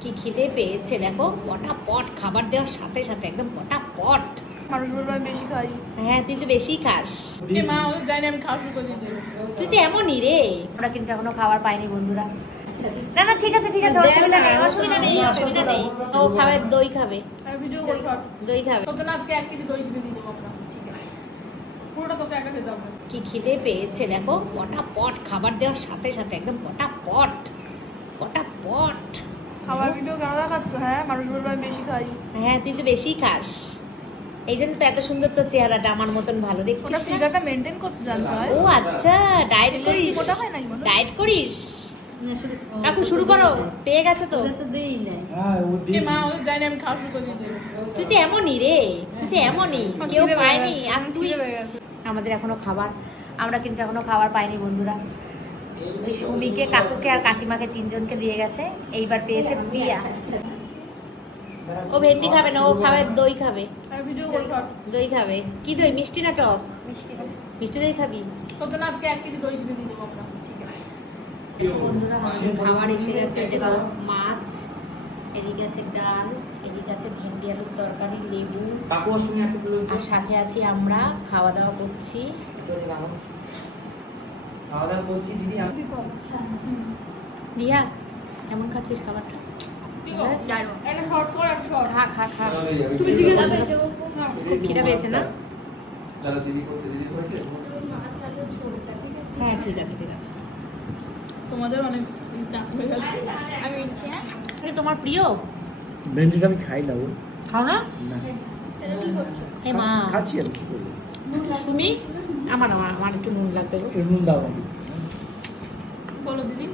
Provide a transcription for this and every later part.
কি খিদে পেয়েছে? দেখো পটা পট খাবার দেওয়ার সাথে সাথে একদম পটা পট মানুষ বলবে আমি বেশি খাই। হ্যাঁ তুই তো বেশি খাস। মা ওদের জানি আমি খাওয়া শুরু করে দিয়েছি। তুই তো এমনই রে। আমরা কিন্তু এখনও খাবার পাইনি বন্ধুরা। না না ঠিক আছে ঠিক আছে অসুবিধা নেই অসুবিধা নেই অসুবিধা নেই ও খাবে দই খাবে। ভিডিও দই খাবে। তোর আজকে এক কেজি দই কিনে দিয়ে দেবো আমরা। ঠিক আছে। পুরোটা তোকে একা খেতে হবে। কি খিদে পেয়েছে দেখো পটা পট খাবার দেওয়ার সাথে সাথে একদম পটা পট ভিডিও কেন দেখাচ্ছ? হ্যাঁ মানুষ বলবে আমি বেশি খাই। হ্যাঁ তুই তো বেশি খাস। এই জন্য তো এত সুন্দর তোর চেহারাটা আমার মতন ভালো দেখছিস না? ফিগারটা মেনটেন করতে জানতে হয়। ও আচ্ছা ডায়েট করিস? মোটা হয় নাকি? ডায়েট করিস? কাকু শুরু করো। পেয়ে গেছে তো। হ্যাঁ ও মা ওদের জানি আমি খাওয়া শুরু করে দিয়েছি। তুই তো এমনই রে তুই তো এমনই। কেউ পায়নি। আর তুই। আমাদের এখনও খাবার আমরা কিন্তু এখনও খাবার পাইনি বন্ধুরা। ওই সুমিকে কাকুকে আর কাকিমাকে তিনজনকে দিয়ে গেছে। এইবার পেয়েছে প্রিয়া ও ভেন্ডি খাবে না ও খাবে দই খাবে। আর ভিডিও করি। শর্ট দই খাবে। কি দই? মিষ্টি না টক? মিষ্টি মিষ্টি দই খাবি? আজকে এক কেজি দই কিনে দিয়ে দেবো আমরা। ঠিক আছে। বন্ধুরা আমাদের খাবার এসে গেছে। দেখো মাছ এদিকে আছে ডাল এদিকে আছে ভেন্ডি আলুর তরকারি লেবু। আর সাথে আছি আমরা খাওয়া দাওয়া করছি। খাওয়া দাওয়া করছি দিদি আমি রিয়া কেমন খাচ্ছিস খাবারটা? হ্যাঁ ঠিক আছে ঠিক আছে। তোমাদের অনেক চাপ হয়ে যাচ্ছে আমি ইচ্ছে হ্যাঁ? এটা তোমার প্রিয়? ভেন্ডিটা আমি খাই না খাও না? না। এটা কি করছ? এ মা। খাচ্ছি আমি সুমি? আমার আমার আমার একটু নুন লাগবে গো। নুন দাও। বলো দিদি।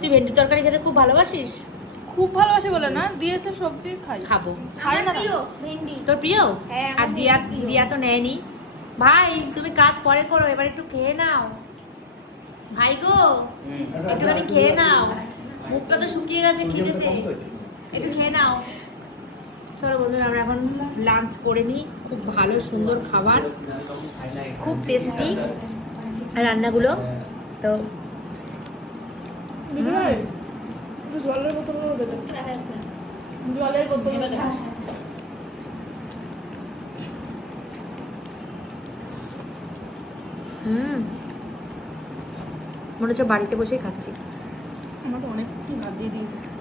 তুই ভেন্ডি তরকারি খেতে খুব ভালোবাসিস? খুব ভালোবাসে বলে না দিয়েছে সবজি খাই। খাব। খাই না ভেন্ডি। তোর প্রিয়? হ্যাঁ, আর দিয়া দিয়া তো নেয়নি। ভাই তুমি কাজ পরে করো এবার একটু খেয়ে নাও। ভাই গো একটুখানি খেয়ে নাও। মুখটা তো শুকিয়ে গেছে খিদেতে। একটু খেয়ে নাও। চলো বন্ধুরা আমরা এখন লাঞ্চ করে নিই। খুব ভালো সুন্দর খাবার। খুব টেস্টি রান্নাগুলো। তো দিদি ভাই একটু জলের বোতল জলের বোতল হুম। মনে হচ্ছে বাড়িতে বসেই খাচ্ছি। আমার তো অনেক কি ভাত দিয়ে দিয়েছে।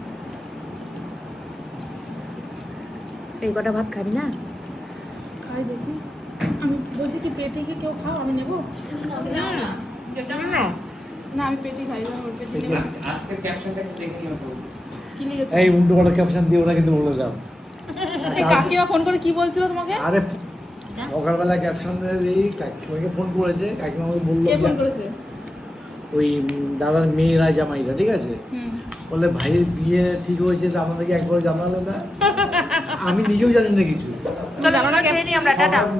এই কটা ভাত খাবি না? খাই দেখি। আমি বলছি কি পেটে কি কেউ খাও? আমি নেব? না না আমি পেটে খাই না ওর পেটে নেব। আজকে- ক্যাপশনটা দেখি কি লিখেছো? এই উল্টো পাল্টা ক্যাপশন দিও না কিন্তু বলে দাও। এই কাকিমা ফোন করে কি বলছিল তোমাকে? আরে সকালবেলা ক্যাপশন দিই কাকিমাকে ফোন করেছে কাকিমা আমাকে বলল কে ফোন করেছে? ওই দাদার মেয়েরা জামাইরা ঠিক আছে? হুম। বলে ভাইয়ের বিয়ে ঠিক হয়েছে, তো আমাদেরকে একবার জানালো না। আমি নিজেও জানি না কিছু। তো জানো না খেয়ে আমরা, টাটা।